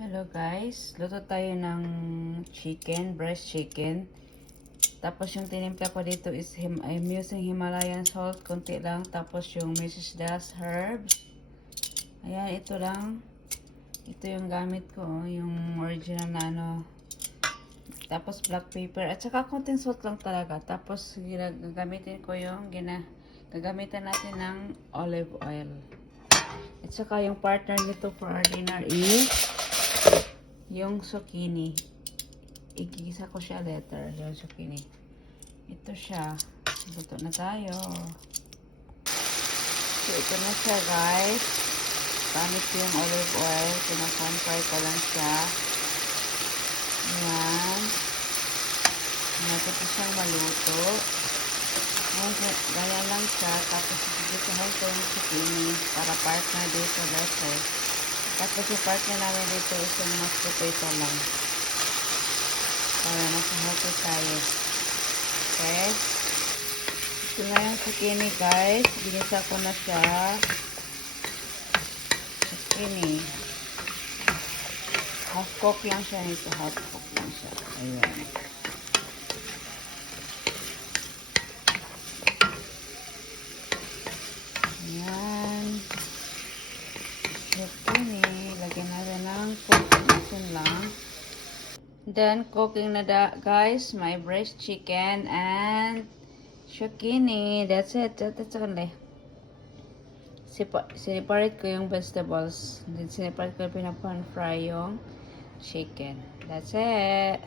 Hello guys, luto tayo ng chicken, breast chicken. Tapos yung tinimpla ko dito is I'm using Himalayan salt, konti lang. Tapos yung Mrs. Das herbs. Ayan, ito lang. Ito yung gamit ko, yung original na ano. Tapos black pepper at saka konting salt lang talaga. Tapos gagamitin ko yung gagamitan natin ng olive oil. At saka yung partner nito for our dinner is yung zucchini. Igigisa ko siya later. Yung zucchini. Ito siya. Luto na tayo. So, ito na siya guys. Gamit ko yung olive oil. Pinapan-fry ko lang siya. Ayan. Natin ko siyang maluto. Gaya lang siya. Tapos igigisahan ko yung zucchini para partner dito later. Tapos yung partner namin dito is yung mashed potato lang. Para nasa healthy tayo. Okay? Ito na yung zucchini guys. Ginisa ko na siya. Zucchini. Half cook lang siya nito. Half cook lang siya. Ayan. Ayan. Zucchini. Lagyan natin ng cooking lang. Then, cooking na guys. My breast chicken and zucchini. That's it. That's only. Siniparate ko yung vegetables. Then, siniparate ko yung pinapan-fry yung chicken. That's it.